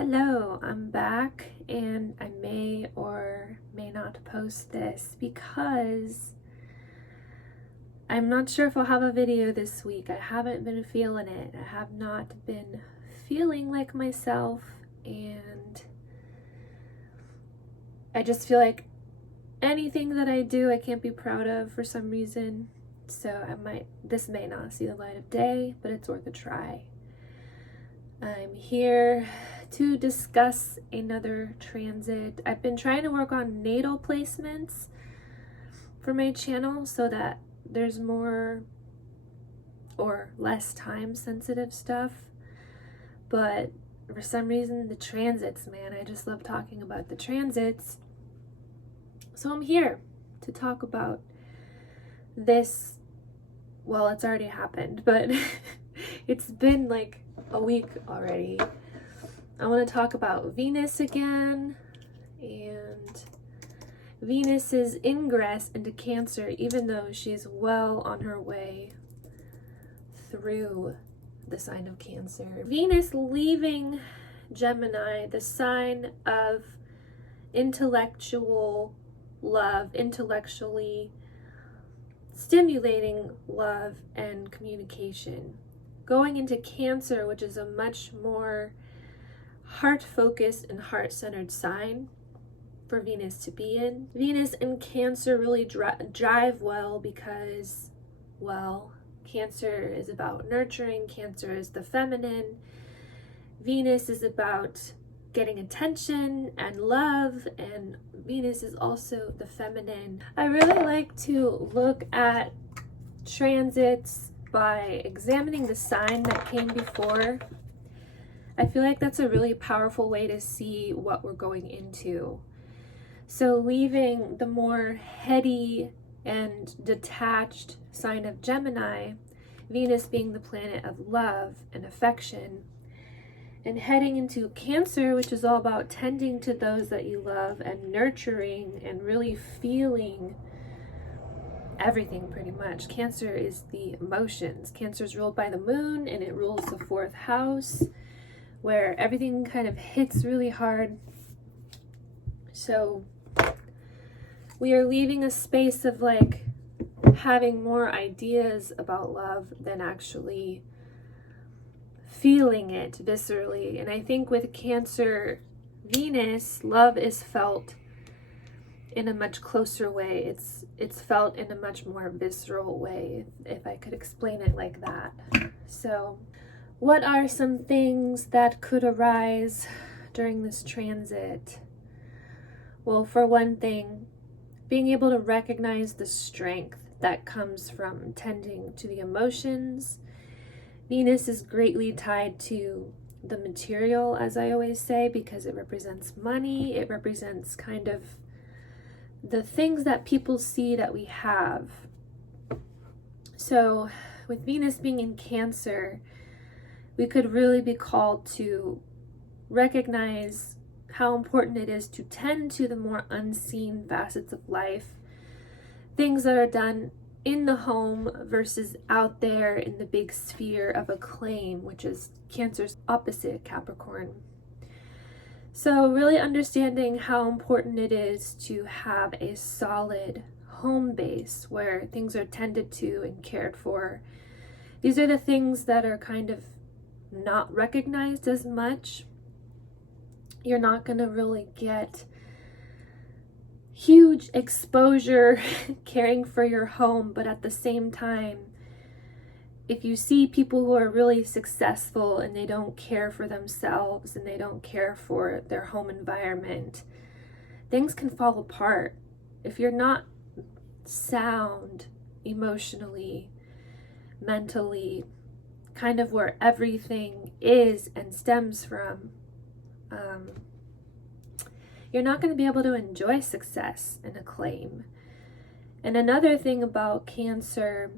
Hello, I'm back and I may or may not post this because I'm not sure if I'll have a video this week. I haven't been feeling it. I have not been feeling like myself, and I just feel like anything that I do I can't be proud of for some reason. So this may not see the light of day, but it's worth a try. I'm here to discuss another transit. I've been trying to work on natal placements for my channel so that there's more or less time sensitive stuff, but for some reason the transits, man, I just love talking about the transits. So I'm here to talk about this. Well, it's already happened, but it's been like a week already. I want to talk about Venus again, and Venus's ingress into Cancer, even though she's well on her way through the sign of Cancer. Venus leaving Gemini, the sign of intellectual love, intellectually stimulating love and communication, going into Cancer, which is a much more heart-focused and heart-centered sign for Venus to be in. Venus and Cancer really drive well because, well, Cancer is about nurturing, Cancer is the feminine, Venus is about getting attention and love, and Venus is also the feminine. I really like to look at transits by examining the sign that came before. I feel like that's a really powerful way to see what we're going into. So leaving the more heady and detached sign of Gemini, Venus being the planet of love and affection, and heading into Cancer, which is all about tending to those that you love and nurturing and really feeling everything pretty much. Cancer is the emotions. Cancer is ruled by the moon, and it rules the fourth house, where everything kind of hits really hard. So we are leaving a space of like having more ideas about love than actually feeling it viscerally. And I think with Cancer Venus, love is felt in a much closer way. It's felt in a much more visceral way, if I could explain it like that. So what are some things that could arise during this transit? Well, for one thing, being able to recognize the strength that comes from tending to the emotions. Venus is greatly tied to the material, as I always say, because it represents money. It represents kind of the things that people see that we have. So with Venus being in Cancer, we could really be called to recognize how important it is to tend to the more unseen facets of life, things that are done in the home versus out there in the big sphere of acclaim, which is Cancer's opposite, Capricorn. So really understanding how important it is to have a solid home base where things are tended to and cared for. These are the things that are kind of not recognized as much. You're not going to really get huge exposure caring for your home, but at the same time, if you see people who are really successful and they don't care for themselves and they don't care for their home environment, things can fall apart. If you're not sound emotionally, mentally, kind of where everything is and stems from, you're not going to be able to enjoy success and acclaim. And another thing about Cancer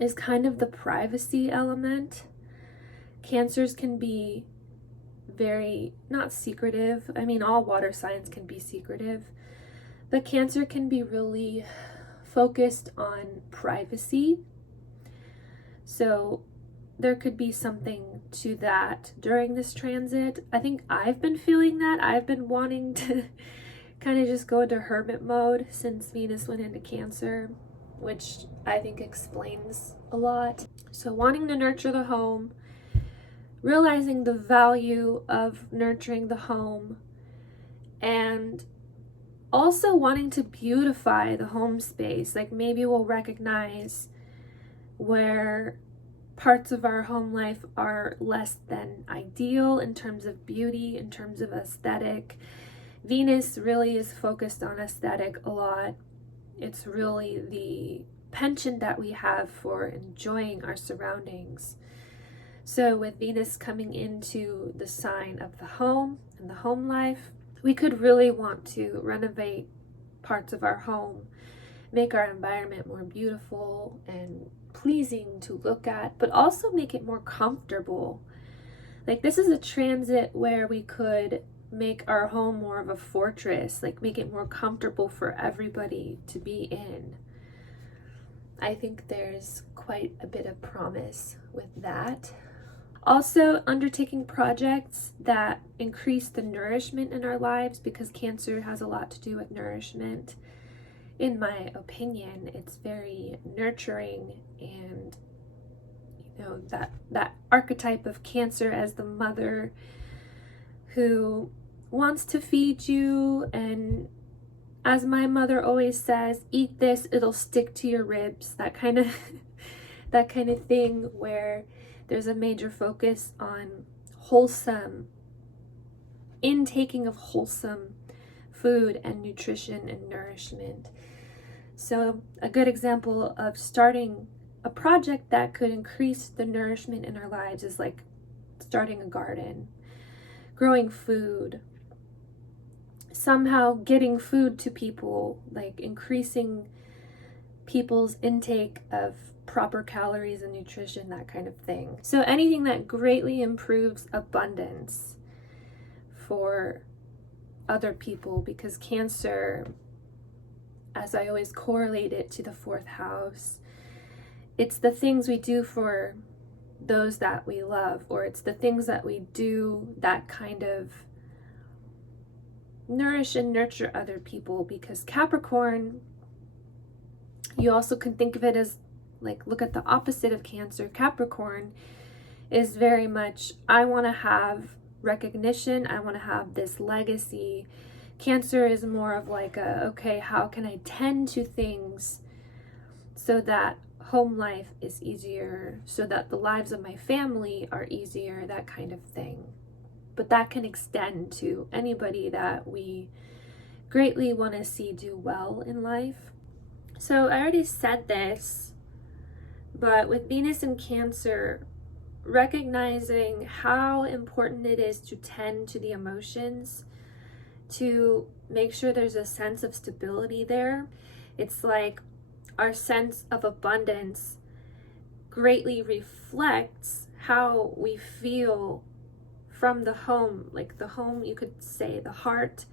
is kind of the privacy element. Cancers can be very, not secretive. I mean, all water signs can be secretive, but Cancer can be really focused on privacy. So there could be something to that during this transit. I think I've been feeling that. I've been wanting to kind of just go into hermit mode since Venus went into Cancer, which I think explains a lot. So wanting to nurture the home, realizing the value of nurturing the home, and also wanting to beautify the home space. Like maybe we'll recognize where parts of our home life are less than ideal in terms of beauty, in terms of aesthetic. Venus really is focused on aesthetic a lot. It's really the penchant that we have for enjoying our surroundings. So with Venus coming into the sign of the home and the home life, we could really want to renovate parts of our home, make our environment more beautiful and pleasing to look at, but also make it more comfortable. Like this is a transit where we could make our home more of a fortress, like make it more comfortable for everybody to be in. I think there's quite a bit of promise with that. Also, undertaking projects that increase the nourishment in our lives, because Cancer has a lot to do with nourishment. In my opinion, it's very nurturing, and you know, that archetype of Cancer as the mother who wants to feed you, and as my mother always says, eat this, it'll stick to your ribs. That kind of thing, where there's a major focus on wholesome intaking of wholesome food and nutrition and nourishment. So a good example of starting a project that could increase the nourishment in our lives is like starting a garden, growing food, somehow getting food to people, like increasing people's intake of proper calories and nutrition, that kind of thing. So anything that greatly improves abundance for other people, because Cancer, as I always correlate it to the 4th house, it's the things we do for those that we love, or it's the things that we do that kind of nourish and nurture other people. Because Capricorn, you also can think of it as, like, look at the opposite of Cancer. Capricorn is very much, I want to have recognition, I want to have this legacy. Cancer is more of like okay, how can I tend to things so that home life is easier, so that the lives of my family are easier, that kind of thing. But that can extend to anybody that we greatly want to see do well in life. So I already said this, but with Venus in Cancer, recognizing how important it is to tend to the emotions, to make sure there's a sense of stability there. It's like our sense of abundance greatly reflects how we feel from the home. Like the home, you could say the heart,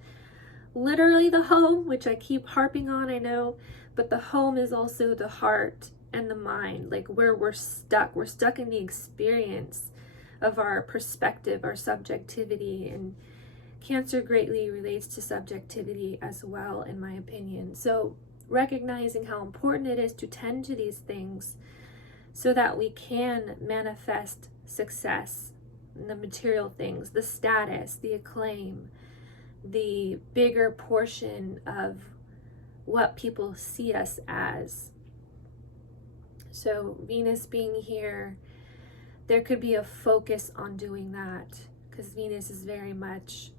literally the home, which I keep harping on, I know, but the home is also the heart and the mind, like where we're stuck in the experience of our perspective, our subjectivity, and Cancer greatly relates to subjectivity as well, in my opinion. So recognizing how important it is to tend to these things so that we can manifest success in the material things, the status, the acclaim, the bigger portion of what people see us as. So Venus being here, there could be a focus on doing that, because Venus is very much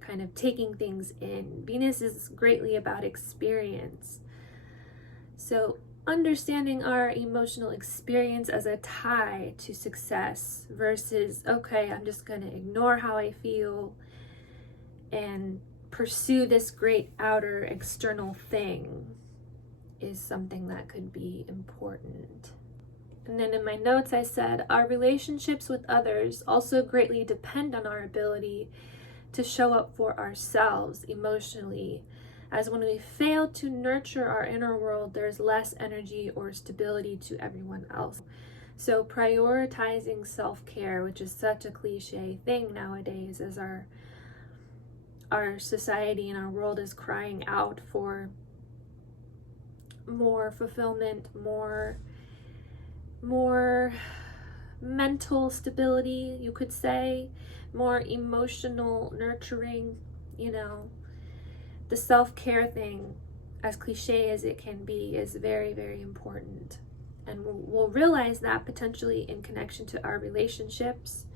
kind of taking things in. Venus is greatly about experience. So understanding our emotional experience as a tie to success versus, okay, I'm just going to ignore how I feel and pursue this great outer external thing, is something that could be important. And then in my notes I said, our relationships with others also greatly depend on our ability to show up for ourselves emotionally, as when we fail to nurture our inner world, there's less energy or stability to everyone else. So prioritizing self-care, which is such a cliche thing nowadays, as our society and our world is crying out for more fulfillment, more mental stability, you could say, more emotional nurturing. The self-care thing, as cliche as it can be, is very, very important. And we'll realize that potentially in connection to our relationships,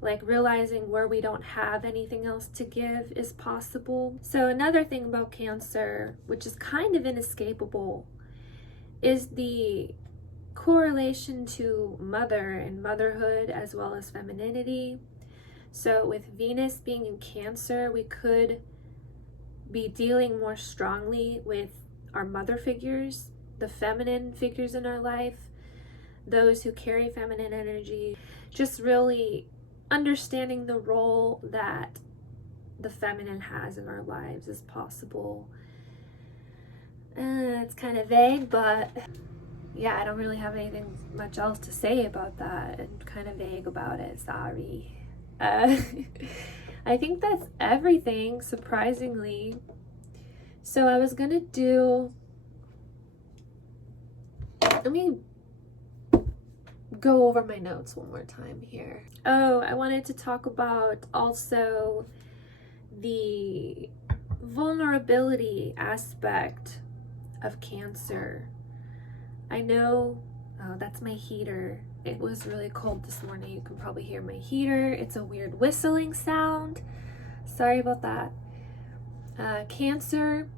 like realizing where we don't have anything else to give is possible. So another thing about Cancer, which is kind of inescapable, is the correlation to mother and motherhood, as well as femininity. So with Venus being in Cancer, we could be dealing more strongly with our mother figures, the feminine figures in our life, those who carry feminine energy, just really understanding the role that the feminine has in our lives is possible. It's kind of vague, but yeah, I don't really have anything much else to say about that. I'm kind of vague about it, sorry. I think that's everything, surprisingly. So I was gonna let me go over my notes one more time here. Oh, I wanted to talk about also the vulnerability aspect of Cancer. I know, oh, that's my heater. It was really cold this morning. You can probably hear my heater. It's a weird whistling sound. Sorry about that. Cancer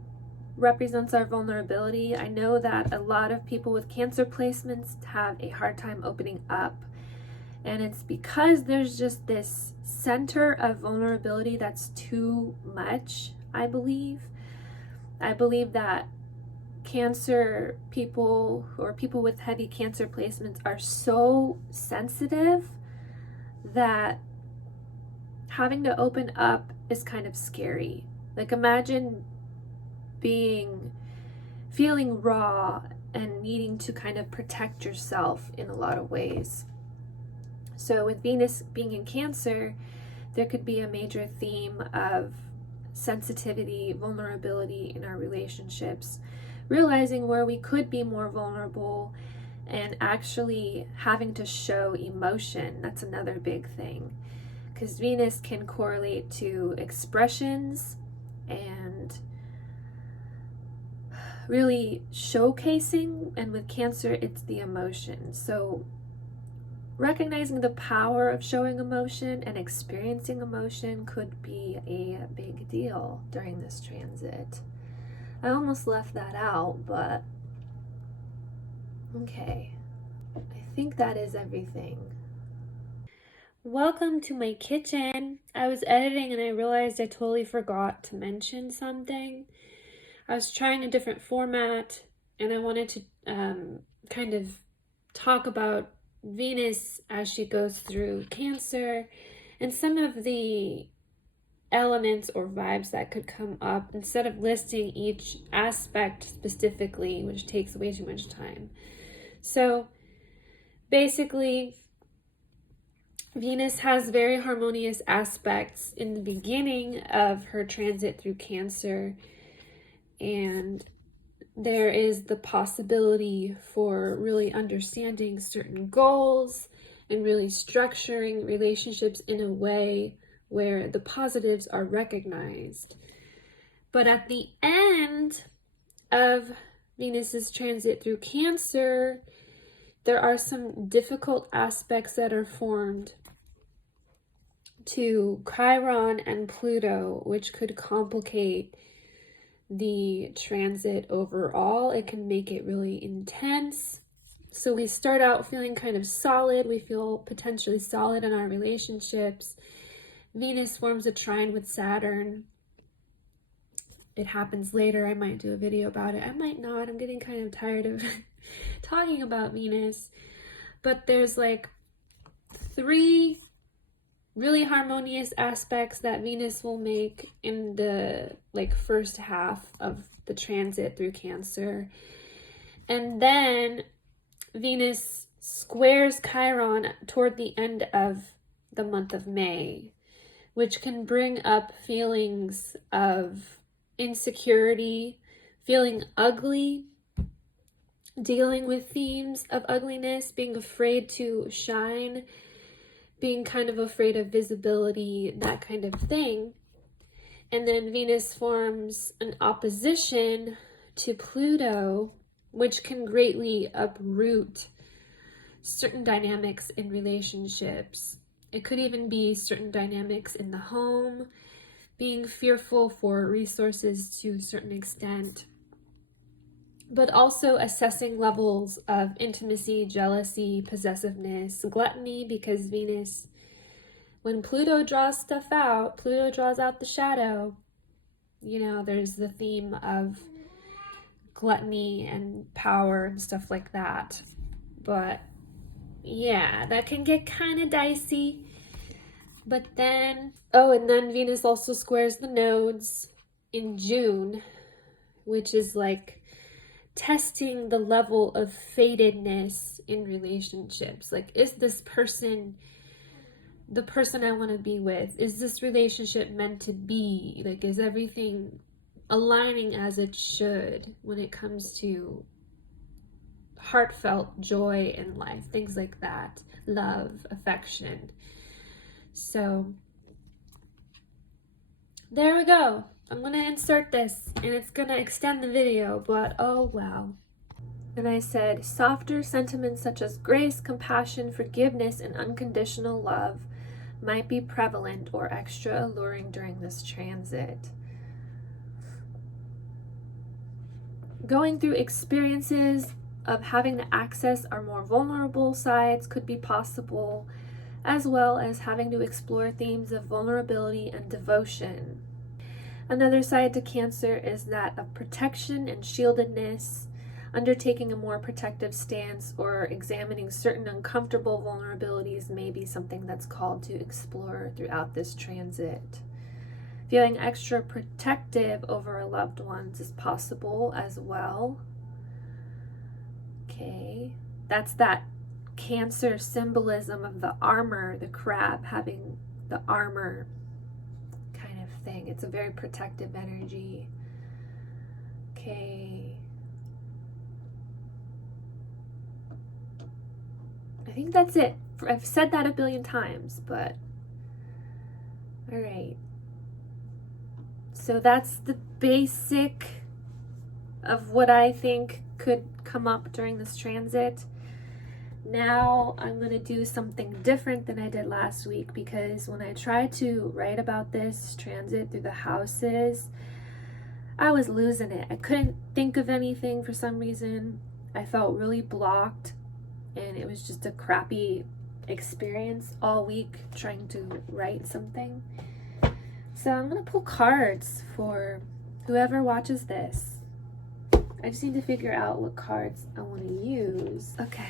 represents our vulnerability. I know that a lot of people with Cancer placements have a hard time opening up. And it's because there's just this center of vulnerability that's too much, I believe. I believe that Cancer people, or people with heavy Cancer placements, are so sensitive that having to open up is kind of scary. Like, imagine feeling raw and needing to kind of protect yourself in a lot of ways. So with Venus being in Cancer, there could be a major theme of sensitivity, vulnerability in our relationships, realizing where we could be more vulnerable and actually having to show emotion. That's another big thing, because Venus can correlate to expressions and really showcasing, and with Cancer it's the emotion. So recognizing the power of showing emotion and experiencing emotion could be a big deal during this transit. I almost left that out, but okay. I think that is everything. Welcome to my kitchen. I was editing and I realized I totally forgot to mention something. I was trying a different format and I wanted to kind of talk about Venus as she goes through Cancer and some of the elements or vibes that could come up, instead of listing each aspect specifically, which takes way too much time. So basically, Venus has very harmonious aspects in the beginning of her transit through Cancer, and there is the possibility for really understanding certain goals and really structuring relationships in a way where the positives are recognized. But at the end of Venus's transit through Cancer, there are some difficult aspects that are formed to Chiron and Pluto, which could complicate the transit overall. It can make it really intense. So we start out feeling kind of solid. We feel potentially solid in our relationships. Venus forms a trine with Saturn. It happens later. I might do a video about it. I might not. I'm getting kind of tired of talking about Venus. But there's like 3 really harmonious aspects that Venus will make in the first half of the transit through Cancer. And then Venus squares Chiron toward the end of the month of May, which can bring up feelings of insecurity, feeling ugly, dealing with themes of ugliness, being afraid to shine, being kind of afraid of visibility, that kind of thing. And then Venus forms an opposition to Pluto, which can greatly uproot certain dynamics in relationships. It could even be certain dynamics in the home, being fearful for resources to a certain extent, but also assessing levels of intimacy, jealousy, possessiveness, gluttony, because Venus, when Pluto draws stuff out, Pluto draws out the shadow. You know, there's the theme of gluttony and power and stuff like that. But yeah, that can get kind of dicey. But then, and then Venus also squares the nodes in June, which is like testing the level of fatedness in relationships. Like, is this person the person I want to be with? Is this relationship meant to be? Like, is everything aligning as it should when it comes to heartfelt joy in life, things like that, love, affection. So there we go. I'm going to insert this and it's going to extend the video, but oh well. And I said, softer sentiments such as grace, compassion, forgiveness, and unconditional love might be prevalent or extra alluring during this transit. Going through experiences of having to access our more vulnerable sides could be possible, as well as having to explore themes of vulnerability and devotion. Another side to Cancer is that of protection and shieldedness, undertaking a more protective stance or examining certain uncomfortable vulnerabilities may be something that's called to explore throughout this transit. Feeling extra protective over our loved ones is possible as well. Okay, that's that Cancer symbolism of the armor, the crab having the armor kind of thing. It's a very protective energy. Okay. I think that's it. I've said that a billion times, but all right. So that's the basic of what I think could come up during this transit. Now I'm going to do something different than I did last week, because when I tried to write about this transit through the houses, I was losing it. I couldn't think of anything for some reason. I felt really blocked, and it was just a crappy experience all week trying to write something. So I'm going to pull cards for whoever watches this. I just need to figure out what cards I want to use. Okay.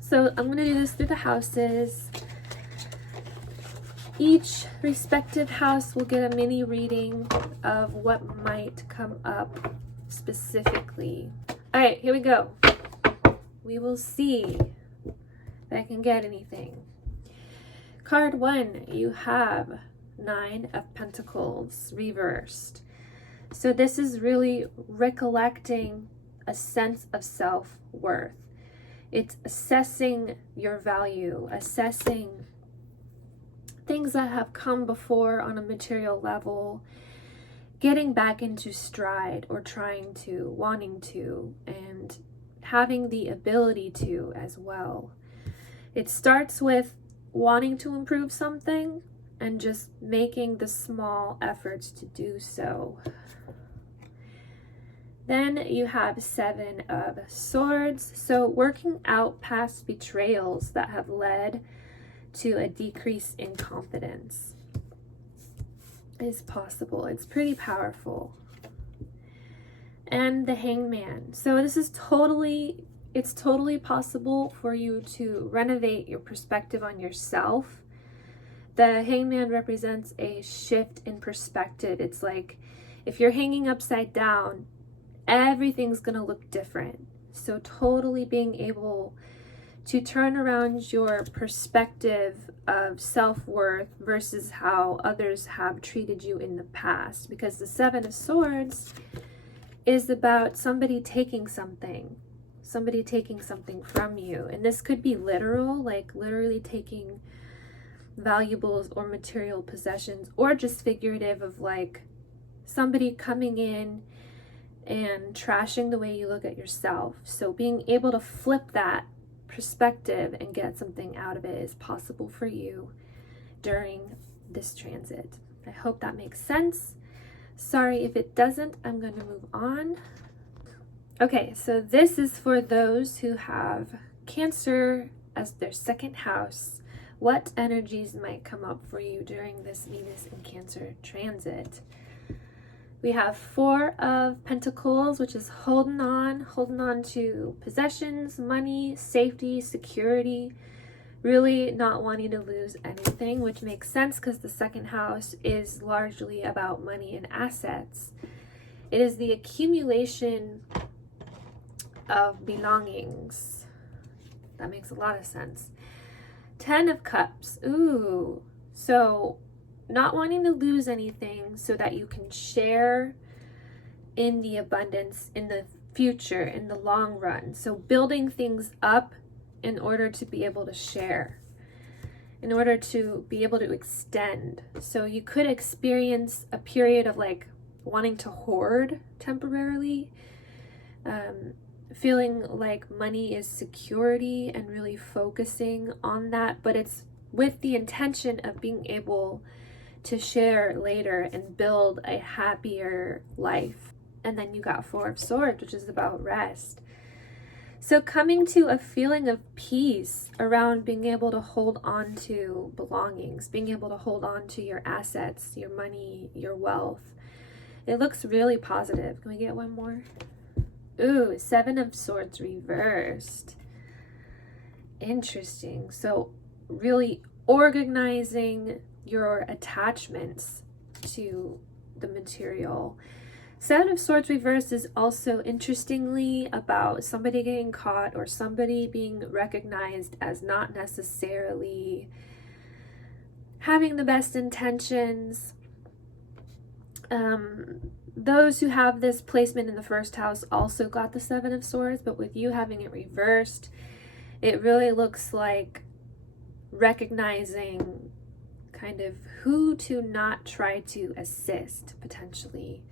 So I'm going to do this through the houses. Each respective house will get a mini reading of what might come up specifically. All right, here we go. We will see if I can get anything. Card 1, you have 9 of Pentacles reversed. So this is really recollecting a sense of self-worth. It's assessing your value, assessing things that have come before on a material level, getting back into stride or trying to, wanting to, and having the ability to as well. It starts with wanting to improve something and just making the small efforts to do so. Then you have 7 of Swords. So working out past betrayals that have led to a decrease in confidence is possible. It's pretty powerful. And the Hangman. So this is it's totally possible for you to renovate your perspective on yourself. The Hangman represents a shift in perspective. It's like if you're hanging upside down, everything's going to look different. So totally being able to turn around your perspective of self-worth versus how others have treated you in the past. Because the Seven of Swords is about somebody taking something from you. And this could be literal, like literally taking valuables or material possessions, or just figurative of like somebody coming in and trashing the way you look at yourself. So being able to flip that perspective and get something out of it is possible for you during this transit. I hope that makes sense. Sorry if it doesn't. I'm going to move on. Okay, so this is for those who have Cancer as their second house. What energies might come up for you during this Venus in Cancer transit? We have Four of Pentacles, which is holding on to possessions, money, safety, security, really not wanting to lose anything, which makes sense because the second house is largely about money and assets. It is the accumulation of belongings. That makes a lot of sense. 10 of Cups. Ooh, so not wanting to lose anything so that you can share in the abundance in the future, in the long run. So building things up in order to be able to share, in order to be able to extend. So you could experience a period of like wanting to hoard temporarily, feeling like money is security and really focusing on that, but it's with the intention of being able to share later and build a happier life. And then you got Four of Swords, which is about rest. So coming to a feeling of peace around being able to hold on to belongings, being able to hold on to your assets, your money, your wealth. It looks really positive. Can we get one more? Ooh, Seven of Swords reversed. Interesting. So really organizing your attachments to the material. Seven of Swords reversed is also interestingly about somebody getting caught or somebody being recognized as not necessarily having the best intentions. Those who have this placement in the first house also got the Seven of Swords, but with you having it reversed, it really looks like recognizing kind of who to not try to assist potentially.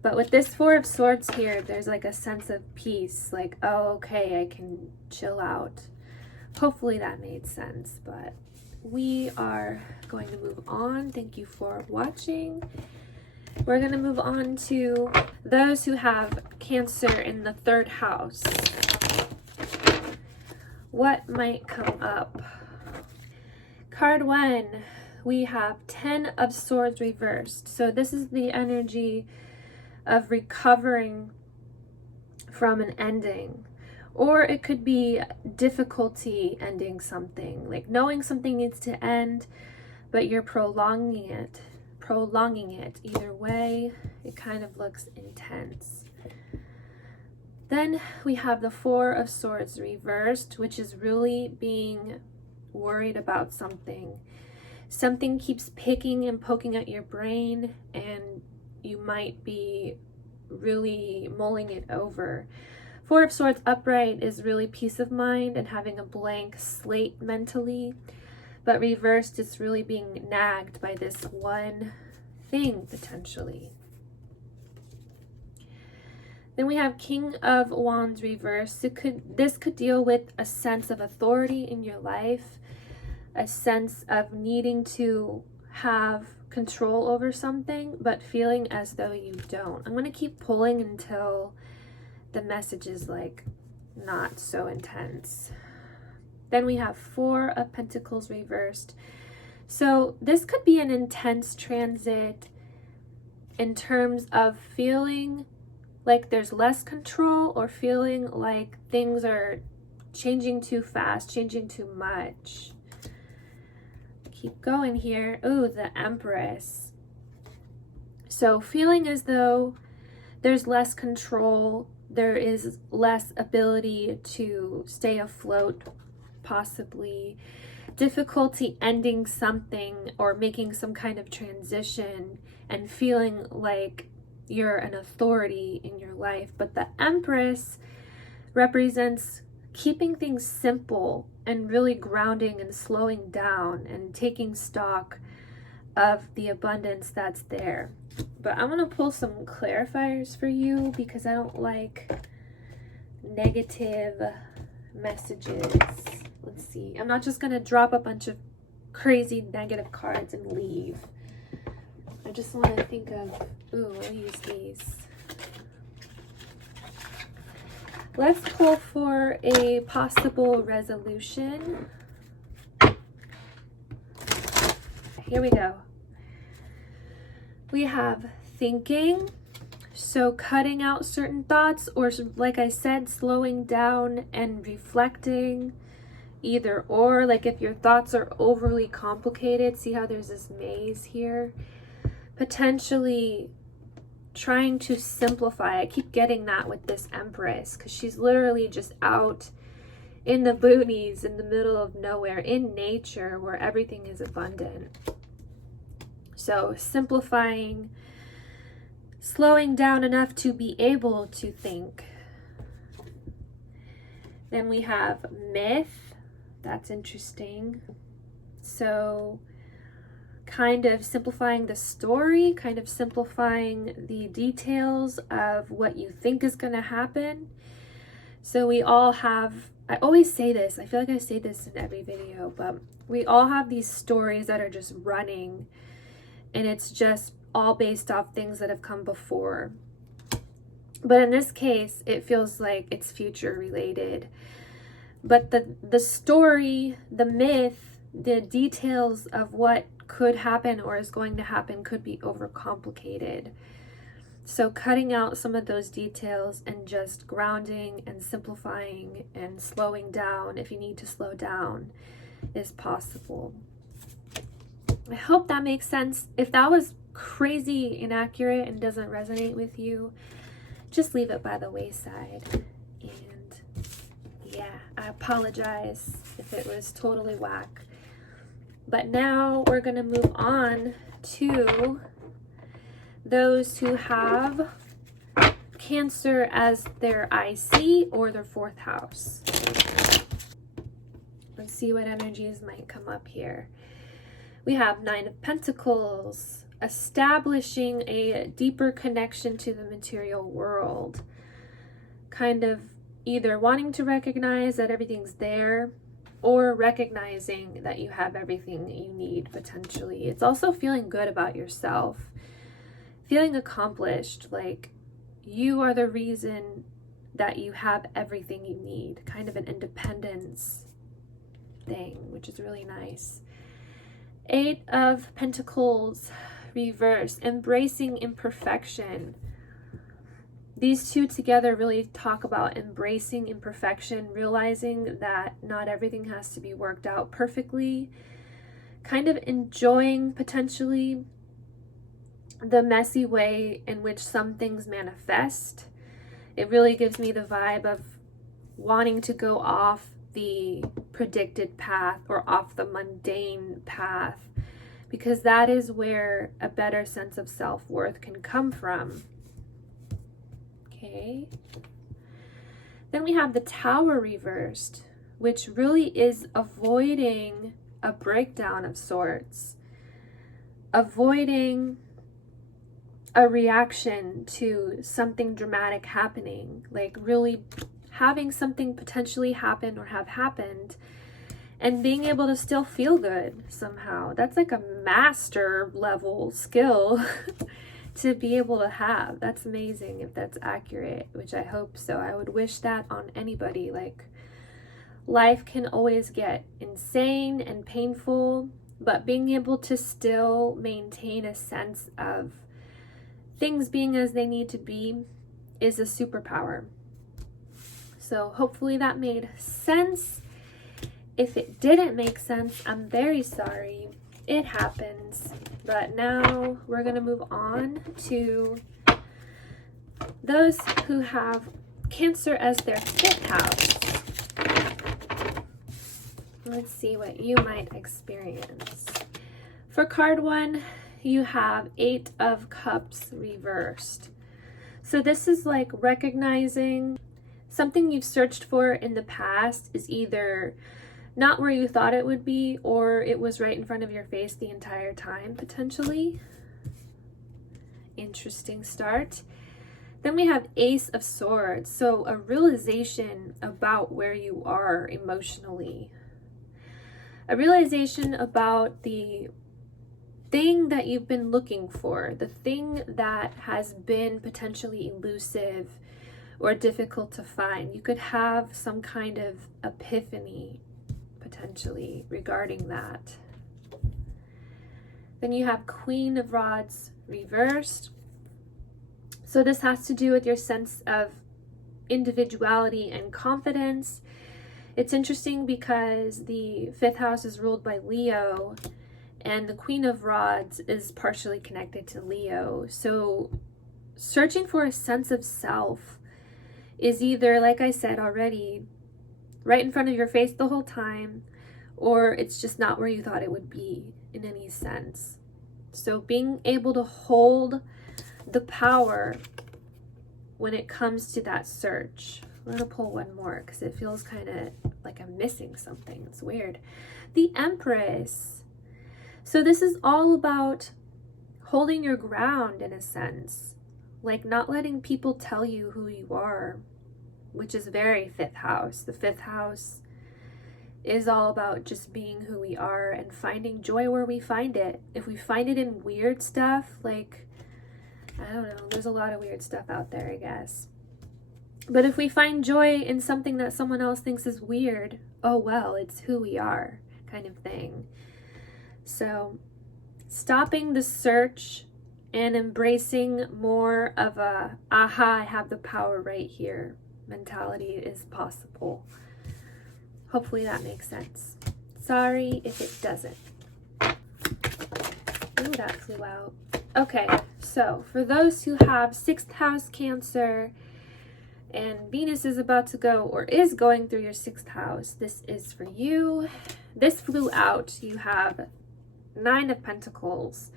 But with this Four of Swords here, there's like a sense of peace, like, oh, okay, I can chill out. Hopefully that made sense, but we are going to move on. Thank you for watching. We're going to move on to those who have Cancer in the third house. What might come up? Card 1, we have 10 of Swords reversed. So this is the energy of recovering from an ending, or it could be difficulty ending something, like knowing something needs to end, but you're prolonging it. Either way, it kind of looks intense. Then we have the Four of Swords reversed, which is really being worried about something. Something keeps picking and poking at your brain, and you might be really mulling it over. Four of Swords upright is really peace of mind and having a blank slate mentally, but reversed is really being nagged by this one thing potentially. Then we have King of Wands reversed. This could deal with a sense of authority in your life, a sense of needing to have control over something, but feeling as though you don't. I'm going to keep pulling until the message is like not so intense. Then we have Four of Pentacles reversed. So this could be an intense transit in terms of feeling like there's less control, or feeling like things are changing too fast, changing too much. Keep going here. Ooh, the Empress. So feeling as though there's less control, there is less ability to stay afloat, possibly difficulty ending something or making some kind of transition and feeling like you're an authority in your life. But the Empress represents keeping things simple and really grounding and slowing down and taking stock of the abundance that's there. But I'm going to pull some clarifiers for you because I don't like negative messages. Let's see. I'm not just going to drop a bunch of crazy negative cards and leave. I just want to think of, I'll use these. Let's pull for a possible resolution. Here we go. We have thinking, so cutting out certain thoughts, or like I said, slowing down and reflecting, either or. Like if your thoughts are overly complicated, see how there's this maze here? Potentially trying to simplify. I keep getting that with this Empress because she's literally just out in the boonies, in the middle of nowhere, in nature where everything is abundant. So simplifying, slowing down enough to be able to think. Then we have myth. That's interesting. So kind of simplifying the story, kind of simplifying the details of what you think is going to happen. So we all have, I always say this, I feel like I say this in every video, but we all have these stories that are just running, and it's just all based off things that have come before. But in this case, it feels like it's future related. But the story, the myth, the details of what could happen or is going to happen could be overcomplicated. So cutting out some of those details and just grounding and simplifying and slowing down, if you need to slow down, is possible. I hope that makes sense. If that was crazy inaccurate and doesn't resonate with you, just leave it by the wayside. And yeah, I apologize if it was totally whack. But now we're going to move on to those who have Cancer as their IC or their 4th house. Let's see what energies might come up here. We have 9 of Pentacles, establishing a deeper connection to the material world. Kind of either wanting to recognize that everything's there, or recognizing that you have everything that you need, potentially. It's also feeling good about yourself, feeling accomplished, like you are the reason that you have everything you need, kind of an independence thing, which is really nice. 8 of Pentacles, reverse, embracing imperfection. These two together really talk about embracing imperfection, realizing that not everything has to be worked out perfectly, kind of enjoying potentially the messy way in which some things manifest. It really gives me the vibe of wanting to go off the predicted path or off the mundane path, because that is where a better sense of self-worth can come from. Okay. Then we have the Tower reversed, which really is avoiding a breakdown of sorts, avoiding a reaction to something dramatic happening, like really having something potentially happen or have happened and being able to still feel good somehow. That's like a master level skill to be able to have. That's amazing if that's accurate, which I hope so. I would wish that on anybody. Like, life can always get insane and painful, but being able to still maintain a sense of things being as they need to be is a superpower. So hopefully that made sense. If it didn't make sense, I'm very sorry. It happens. But now we're going to move on to those who have Cancer as their 5th house. Let's see what you might experience. For card 1, you have 8 of Cups reversed. So this is like recognizing something you've searched for in the past is either not where you thought it would be, or it was right in front of your face the entire time, potentially. Interesting start. Then we have Ace of Swords. So a realization about where you are emotionally. A realization about the thing that you've been looking for, the thing that has been potentially elusive or difficult to find. You could have some kind of epiphany potentially regarding that. Then you have Queen of Rods reversed. So this has to do with your sense of individuality and confidence. It's interesting because the 5th house is ruled by Leo, and the Queen of Rods is partially connected to Leo. So searching for a sense of self is either, like I said already, right in front of your face the whole time, or it's just not where you thought it would be in any sense. So being able to hold the power when it comes to that search. I'm going to pull one more because it feels kind of like I'm missing something. It's weird. The Empress. So this is all about holding your ground in a sense. Like not letting people tell you who you are, which is very 5th house. The 5th house is all about just being who we are and finding joy where we find it. If we find it in weird stuff, like, I don't know, there's a lot of weird stuff out there, I guess. But if we find joy in something that someone else thinks is weird, oh well, it's who we are, kind of thing. So stopping the search and embracing more of a, aha, I have the power right here mentality is possible. Hopefully that makes sense. Sorry if it doesn't. Ooh, that flew out. Okay, so for those who have 6th house Cancer, and Venus is about to go or is going through your 6th house, this is for you. This flew out. You have 9 of Pentacles,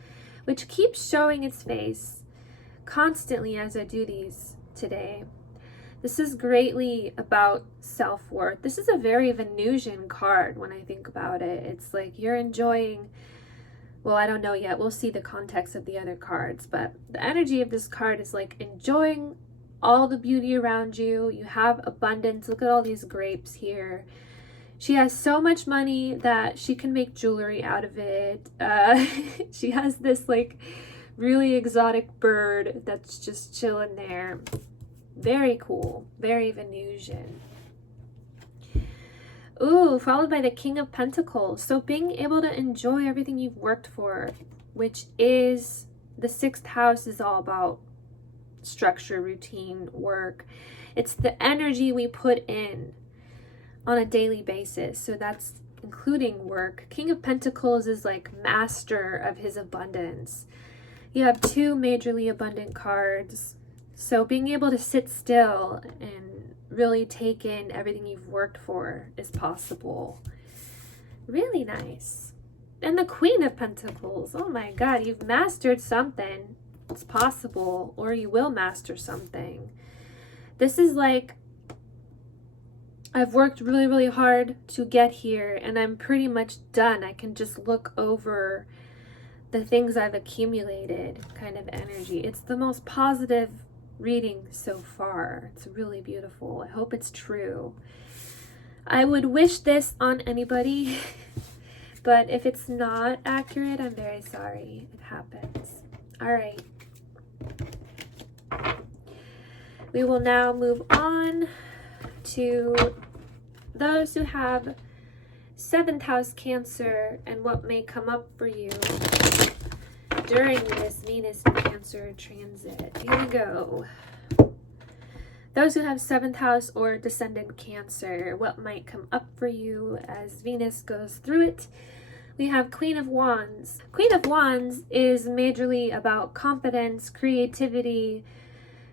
which keeps showing its face constantly as I do these today. This is greatly about self-worth. This is a very Venusian card when I think about it. It's like you're enjoying, well, I don't know yet. We'll see the context of the other cards, but the energy of this card is like enjoying all the beauty around you. You have abundance. Look at all these grapes here. She has so much money that she can make jewelry out of it. She has this like really exotic bird that's just chilling there. Very cool. Very Venusian. Ooh, followed by the King of Pentacles. So being able to enjoy everything you've worked for, which is the 6th house is all about structure, routine, work. It's the energy we put in on a daily basis. So that's including work. King of Pentacles is like master of his abundance. You have 2 majorly abundant cards. So being able to sit still and really take in everything you've worked for is possible. Really nice. And the Queen of Pentacles. Oh my God, you've mastered something. It's possible, or you will master something. This is like, I've worked really, really hard to get here and I'm pretty much done. I can just look over the things I've accumulated kind of energy. It's the most positive reading so far. It's really beautiful. I hope it's true. I would wish this on anybody, but if it's not accurate, I'm very sorry. It happens. All right. We will now move on to those who have 7th house Cancer and what may come up for you during this Venus and Cancer transit. Here we go. Those who have 7th house or descendant Cancer, what might come up for you as Venus goes through it. We have Queen of Wands. Queen of Wands is majorly about confidence, creativity,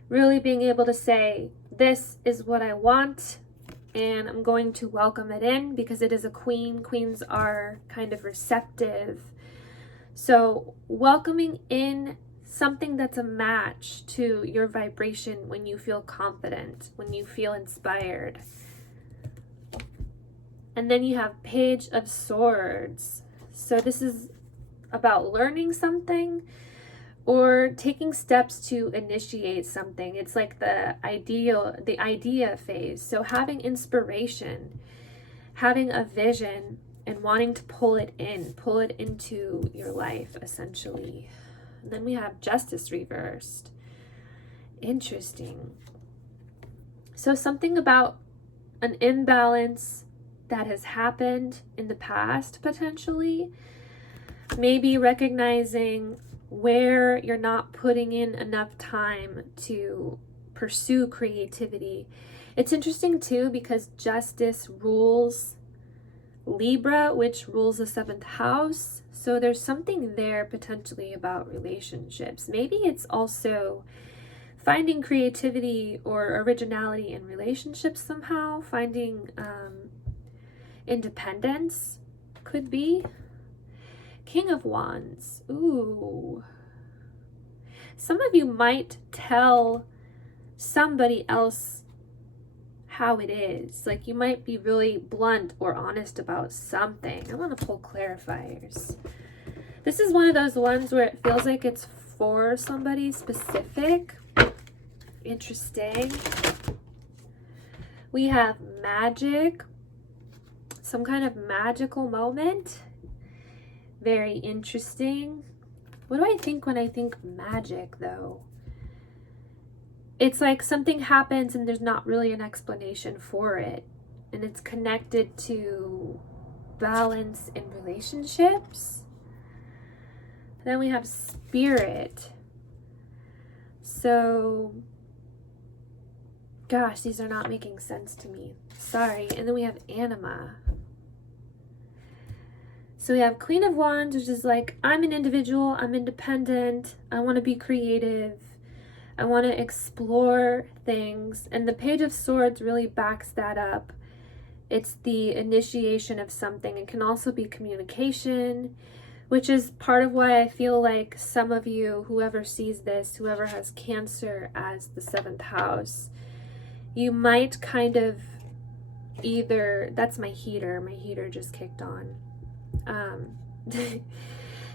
really being able to say, this is what I want, and I'm going to welcome it in because it is a queen. Queens are kind of receptive. So welcoming in something that's a match to your vibration when you feel confident, when you feel inspired. And then you have Page of Swords. So this is about learning something or taking steps to initiate something. It's like the idea phase. So having inspiration, having a vision, and wanting to pull it into your life, essentially. And then we have Justice reversed. Interesting. So something about an imbalance that has happened in the past, potentially. Maybe recognizing where you're not putting in enough time to pursue creativity. It's interesting too because Justice rules Libra, which rules the 7th house. So there's something there potentially about relationships. Maybe it's also finding creativity or originality in relationships somehow. Finding independence could be. King of Wands. Ooh. Some of you might tell somebody else how it is. Like you might be really blunt or honest about something. I want to pull clarifiers. This is one of those ones where it feels like it's for somebody specific. Interesting. We have magic. Some kind of magical moment. Very interesting. What do I think when I think magic, though? It's like something happens and there's not really an explanation for it. And it's connected to balance in relationships. Then we have Spirit. So, gosh, these are not making sense to me. Sorry. And then we have Anima. So we have Queen of Wands, which is like, I'm an individual, I'm independent, I want to be creative, I want to explore things. And the Page of Swords really backs that up. It's the initiation of something. It can also be communication, which is part of why I feel like some of you, whoever sees this, whoever has Cancer as the 7th house, you might kind of either, that's my heater just kicked on.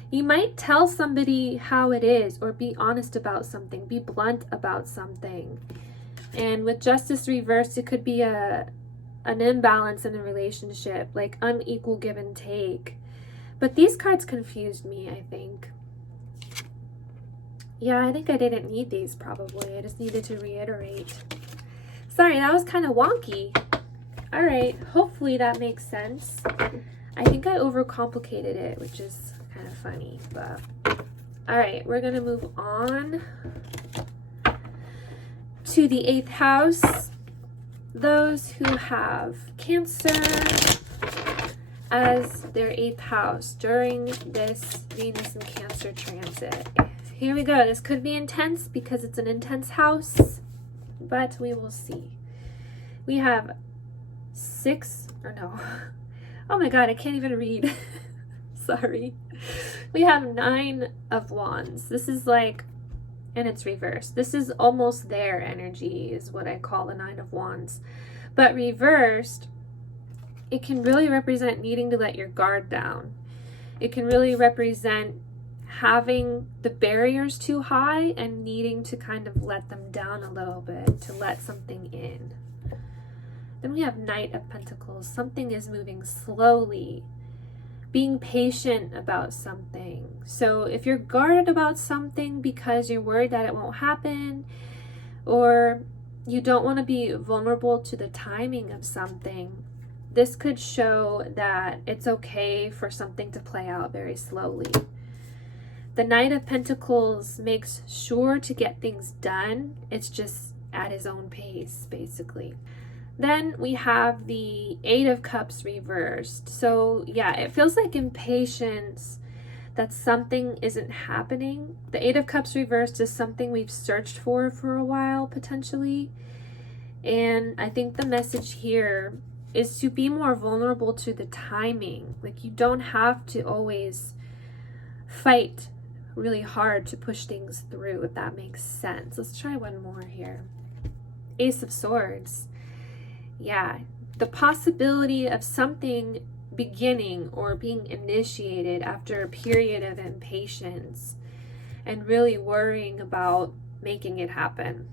You might tell somebody how it is or be honest about something, be blunt about something. And with Justice reversed, it could be an imbalance in a relationship, like unequal give and take. But these cards confused me, I think. Yeah, I think I didn't need these probably. I just needed to reiterate. Sorry, that was kind of wonky. All right, hopefully that makes sense. I think I overcomplicated it, which is kind of funny, but all right, we're gonna move on to the 8th house. Those who have Cancer as their 8th house during this Venus and Cancer transit. Here we go. This could be intense because it's an intense house, but we will see. We have 6, or no. Oh my god, I can't even read. Sorry. We have 9 of Wands. This is like, and it's reversed. This is almost there energy is what I call the 9 of Wands. But reversed, it can really represent needing to let your guard down. It can really represent having the barriers too high and needing to kind of let them down a little bit to let something in. Then we have Knight of Pentacles. Something is moving slowly. Being patient about something. So if you're guarded about something because you're worried that it won't happen, or you don't want to be vulnerable to the timing of something, this could show that it's okay for something to play out very slowly. The Knight of Pentacles makes sure to get things done. It's just at his own pace, basically. Then we have the 8 of Cups reversed. So yeah, it feels like impatience that something isn't happening. The 8 of Cups reversed is something we've searched for a while, potentially. And I think the message here is to be more vulnerable to the timing. Like, you don't have to always fight really hard to push things through, if that makes sense. Let's try one more here. Ace of Swords. Yeah, the possibility of something beginning or being initiated after a period of impatience and really worrying about making it happen.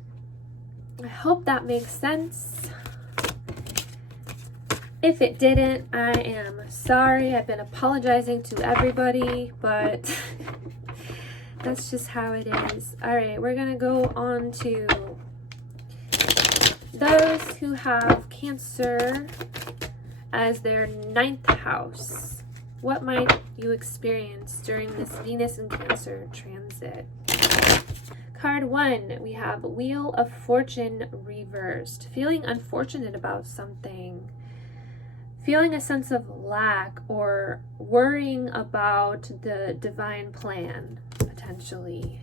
I hope that makes sense. If it didn't, I am sorry. I've been apologizing to everybody, but that's just how it is. All right, we're going to go on to those who have Cancer as their 9th house. What might you experience during this Venus and Cancer transit? Card 1, we have Wheel of Fortune reversed. Feeling unfortunate about something. Feeling a sense of lack or worrying about the divine plan, potentially.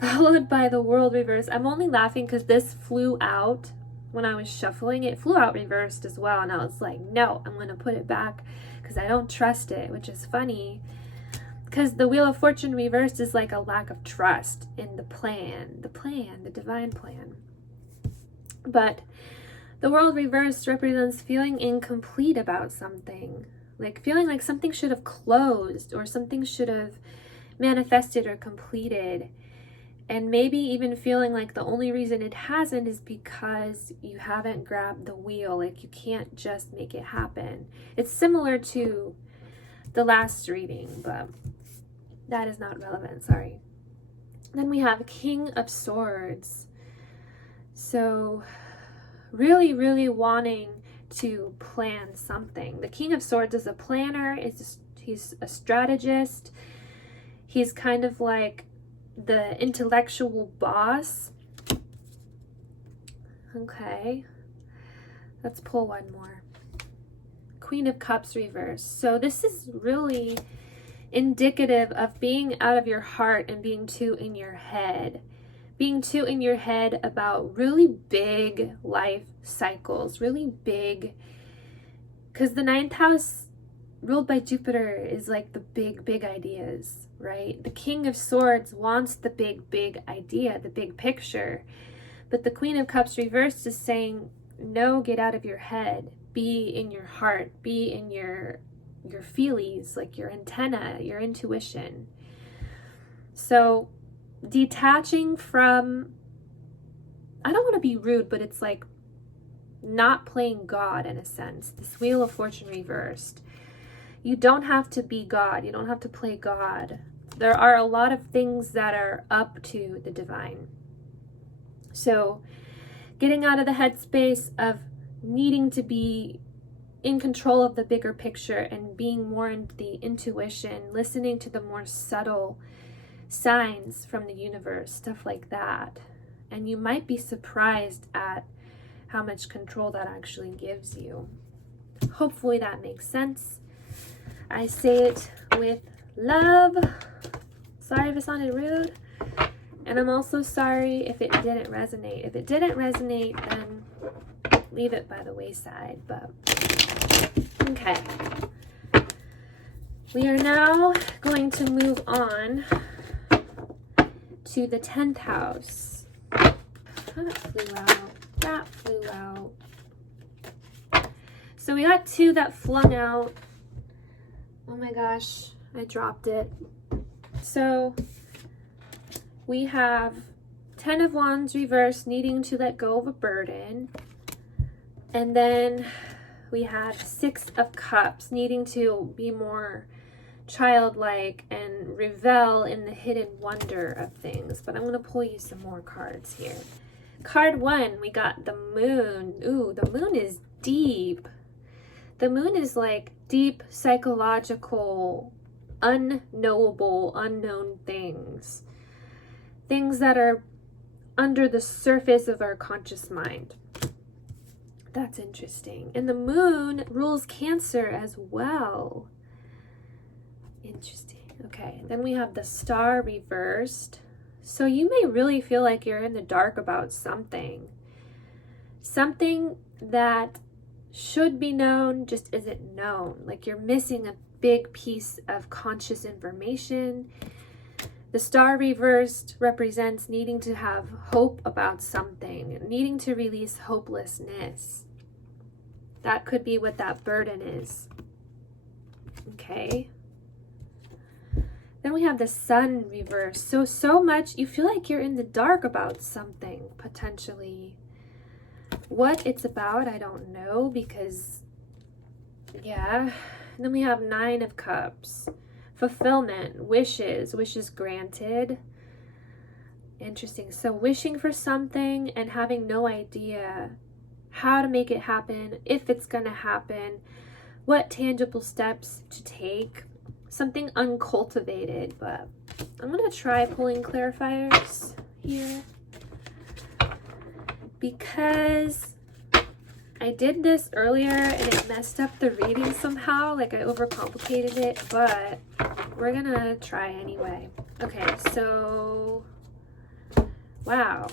Followed by the World reverse. I'm only laughing because this flew out when I was shuffling. It flew out reversed as well, and I was like, no, I'm going to put it back because I don't trust it, which is funny. Because the Wheel of Fortune reversed is like a lack of trust in the plan, the divine plan. But the World reversed represents feeling incomplete about something. Like feeling like something should have closed or something should have manifested or completed. And maybe even feeling like the only reason it hasn't is because you haven't grabbed the wheel. Like you can't just make it happen. It's similar to the last reading, but that is not relevant, sorry. Then we have King of Swords. So really, really wanting to plan something. The King of Swords is a planner. He's a strategist. He's kind of like the intellectual boss. Okay, let's pull one more. Queen of Cups reversed. So this is really indicative of being out of your heart and being too in your head. Being too in your head about really big life cycles, really big, because the 9th house ruled by Jupiter is like the big ideas, right? The King of Swords wants the big idea, the big picture. But the Queen of Cups reversed is saying, no, get out of your head. Be in your heart. Be in your feelies, like your antenna, your intuition. So detaching from, I don't want to be rude, but it's like not playing God in a sense. This Wheel of Fortune reversed. You don't have to be God. You don't have to play God. There are a lot of things that are up to the divine. So getting out of the headspace of needing to be in control of the bigger picture and being more in the intuition, listening to the more subtle signs from the universe, stuff like that. And you might be surprised at how much control that actually gives you. Hopefully that makes sense. I say it with love. Sorry if it sounded rude. And I'm also sorry if it didn't resonate. If it didn't resonate, then leave it by the wayside. But okay. We are now going to move on to the 10th house. That flew out. That flew out. So we got 2 that flung out. Oh my gosh, I dropped it. So we have 10 of Wands reversed, needing to let go of a burden. And then we have 6 of Cups, needing to be more childlike and revel in the hidden wonder of things. But I'm going to pull you some more cards here. Card 1, we got the Moon. Ooh, the Moon is deep. The Moon is like deep psychological, unknowable, unknown things. Things that are under the surface of our conscious mind. That's interesting. And the Moon rules Cancer as well. Interesting. Okay, then we have the Star reversed. So you may really feel like you're in the dark about something. Something that should be known just isn't known. Like you're missing a big piece of conscious information. The star reversed represents needing to have hope about something, needing to release hopelessness. That could be what that burden is. Okay. Then we have the sun reversed. So much you feel like you're in the dark about something, potentially. What it's about, I don't know, because, yeah. And then we have 9 of Cups. Fulfillment, wishes granted. Interesting. So wishing for something and having no idea how to make it happen, if it's going to happen, what tangible steps to take. Something uncultivated, but I'm going to try pulling clarifiers here because I did this earlier and it messed up the reading somehow, like I overcomplicated it, but we're going to try anyway. Okay, so wow.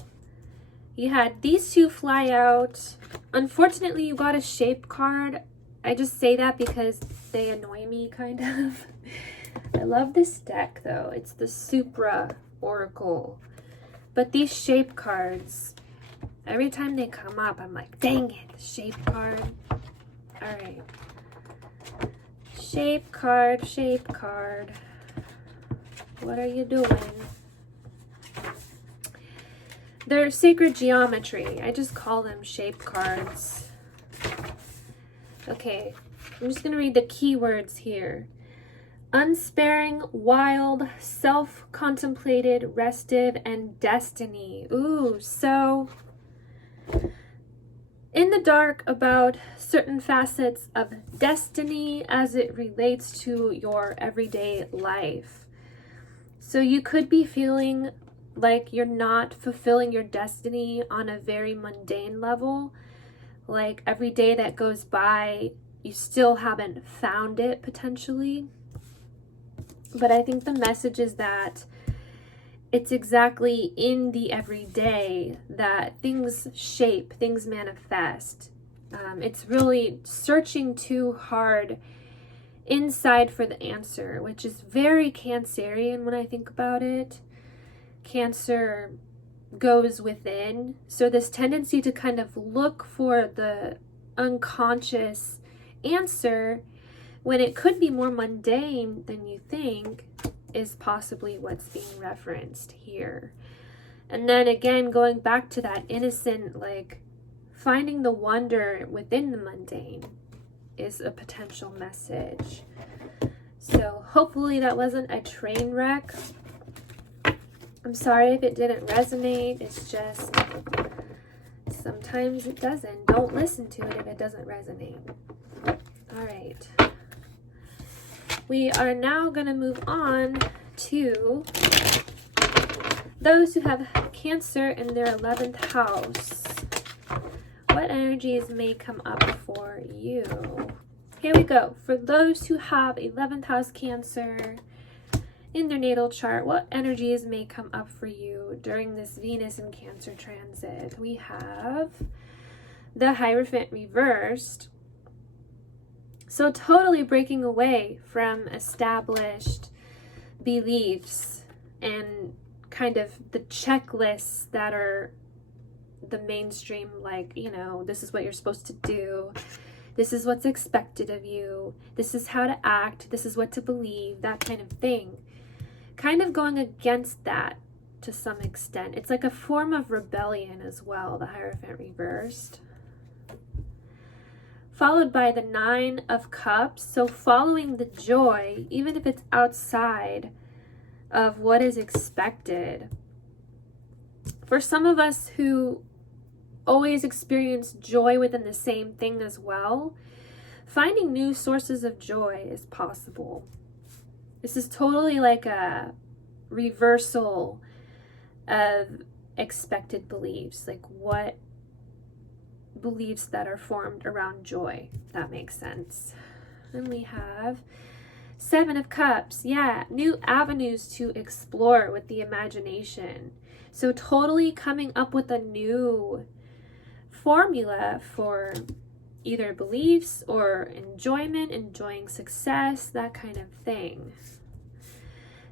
You had these 2 fly out. Unfortunately, you got a shape card. I just say that because they annoy me, kind of. I love this deck, though. It's the Supra Oracle. But these shape cards, every time they come up, I'm like, dang it, shape card. All right. Shape card, shape card. What are you doing? They're sacred geometry. I just call them shape cards. Okay, I'm just going to read the keywords here. Unsparing, wild, self-contemplated, restive, and destiny. Ooh, so in the dark about certain facets of destiny as it relates to your everyday life. So you could be feeling like you're not fulfilling your destiny on a very mundane level. Like every day that goes by, you still haven't found it potentially. But I think the message is that it's exactly in the everyday that things shape, things manifest. It's really searching too hard inside for the answer, which is very Cancerian when I think about it. Cancer goes within. So this tendency to kind of look for the unconscious answer when it could be more mundane than you think is possibly what's being referenced here. And then again, going back to that innocent, like finding the wonder within the mundane is a potential message. So hopefully that wasn't a train wreck. I'm sorry if it didn't resonate. It's just sometimes it doesn't. Don't listen to it if it doesn't resonate. All right. We are now going to move on to those who have Cancer in their 11th house. What energies may come up for you? Here we go. For those who have 11th house Cancer in their natal chart, what energies may come up for you during this Venus and Cancer transit? We have the Hierophant reversed. So totally breaking away from established beliefs and kind of the checklists that are the mainstream, like, you know, this is what you're supposed to do. This is what's expected of you. This is how to act. This is what to believe, that kind of thing. Kind of going against that to some extent. It's like a form of rebellion as well, the Hierophant reversed. Followed by the 9 of Cups. So following the joy, even if it's outside of what is expected. For some of us who always experience joy within the same thing as well, finding new sources of joy is possible. This is totally like a reversal of expected beliefs, like what beliefs that are formed around joy. That makes sense. And we have Seven of Cups, yeah, new avenues to explore with the imagination. So totally coming up with a new formula for either beliefs or enjoyment, enjoying success, that kind of thing.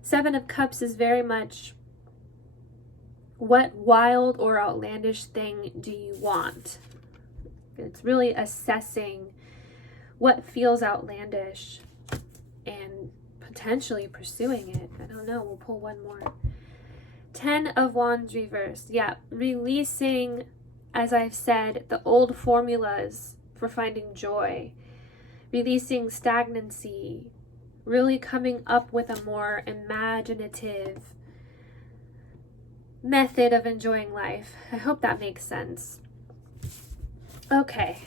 Seven of Cups is very much, what wild or outlandish thing do you want? It's really assessing what feels outlandish and potentially pursuing it. I don't know, we'll pull one more. 10 of Wands reversed. Yeah, releasing, as I've said, the old formulas for finding joy. Releasing stagnancy. Really coming up with a more imaginative method of enjoying life. I hope that makes sense. Okay.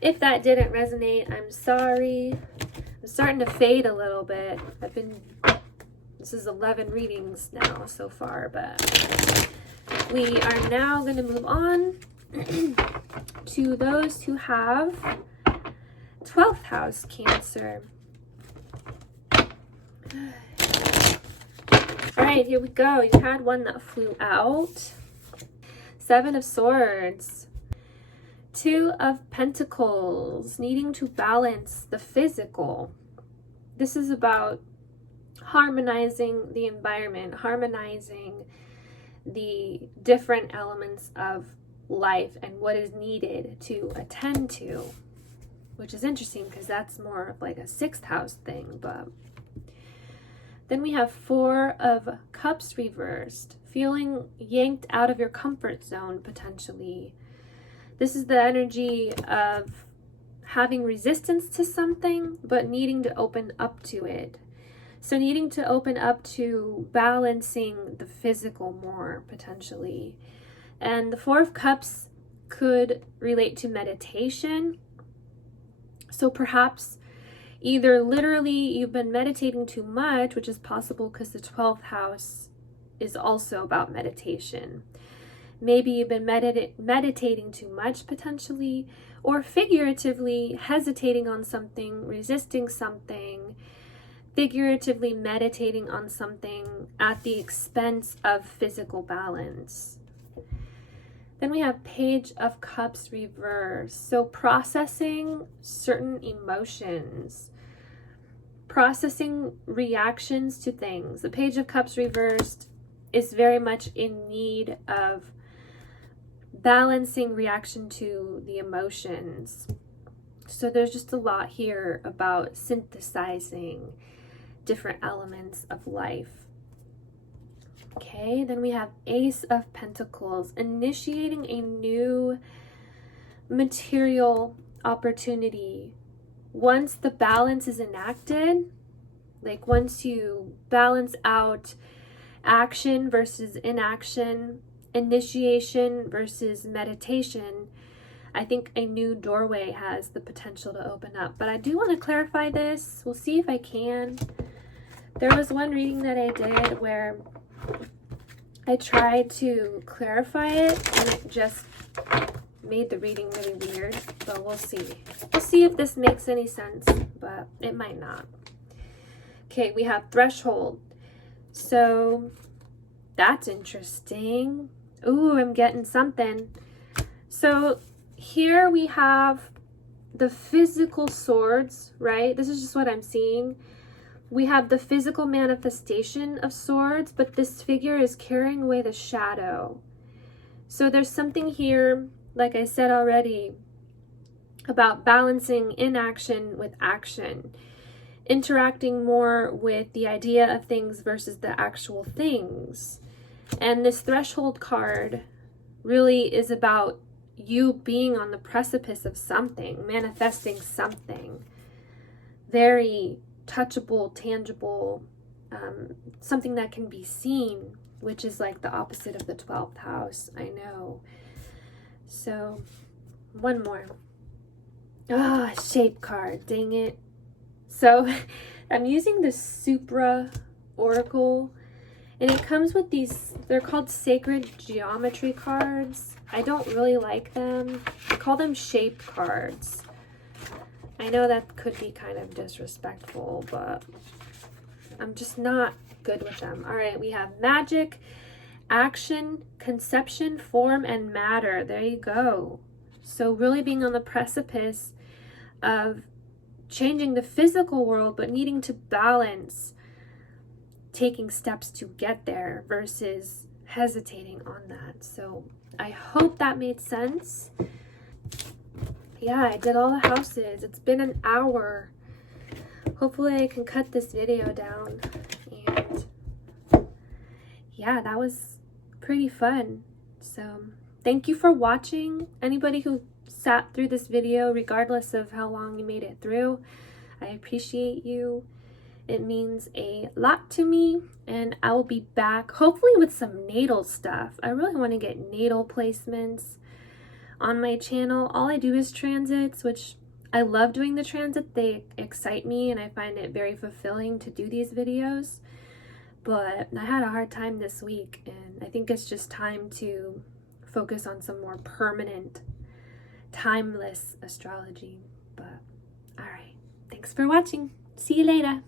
If that didn't resonate, I'm sorry. I'm starting to fade a little bit. This is 11 readings now so far, but we are now going to move on to those who have 12th house Cancer. All right, here we go. You had one that flew out. 7 of Swords. 2 of Pentacles, needing to balance the physical. This is about harmonizing the environment, harmonizing the different elements of life and what is needed to attend to, which is interesting because that's more of like a 6th house thing. But then we have 4 of Cups reversed, feeling yanked out of your comfort zone potentially. This is the energy of having resistance to something, but needing to open up to it. So needing to open up to balancing the physical more, potentially. And the 4 of Cups could relate to meditation. So perhaps either literally you've been meditating too much, which is possible because the 12th house is also about meditation. Maybe you've been meditating too much, potentially, or figuratively hesitating on something, resisting something, figuratively meditating on something at the expense of physical balance. Then we have Page of Cups reversed. So processing certain emotions, processing reactions to things. The Page of Cups reversed is very much in need of balancing reaction to the emotions. So there's just a lot here about synthesizing different elements of life. Okay, then we have Ace of Pentacles, initiating a new material opportunity. Once the balance is enacted, like once you balance out action versus inaction, initiation versus meditation, I think a new doorway has the potential to open up. But I do want to clarify this. We'll see if I can. There was one reading that I did where I tried to clarify it and it just made the reading really weird. But we'll see. We'll see if this makes any sense, but it might not. Okay, we have Threshold. So that's interesting. Ooh, I'm getting something. So here we have the physical swords, right? This is just what I'm seeing. We have the physical manifestation of swords, but this figure is carrying away the shadow. So there's something here, like I said already, about balancing inaction with action, interacting more with the idea of things versus the actual things. And this Threshold card really is about you being on the precipice of something, manifesting something very touchable, tangible, something that can be seen, which is like the opposite of the 12th house. I know. So one more. Ah, shape card, dang it. So I'm using the Supra Oracle, and it comes with these, they're called sacred geometry cards. I don't really like them. I call them shape cards. I know that could be kind of disrespectful, but I'm just not good with them. All right, we have magic, action, conception, form, and matter. There you go. So really being on the precipice of changing the physical world, but needing to balance taking steps to get there versus hesitating on that. So I hope that made sense. Yeah, I did all the houses. It's been an hour. Hopefully I can cut this video down. And yeah, that was pretty fun. So thank you for watching. Anybody who sat through this video, regardless of how long you made it through, I appreciate you. It means a lot to me, and I will be back hopefully with some natal stuff. I really want to get natal placements on my channel. All I do is transits, which I love doing the transit. They excite me and I find it very fulfilling to do these videos. But I had a hard time this week, and I think it's just time to focus on some more permanent, timeless astrology. But all right, thanks for watching. See you later.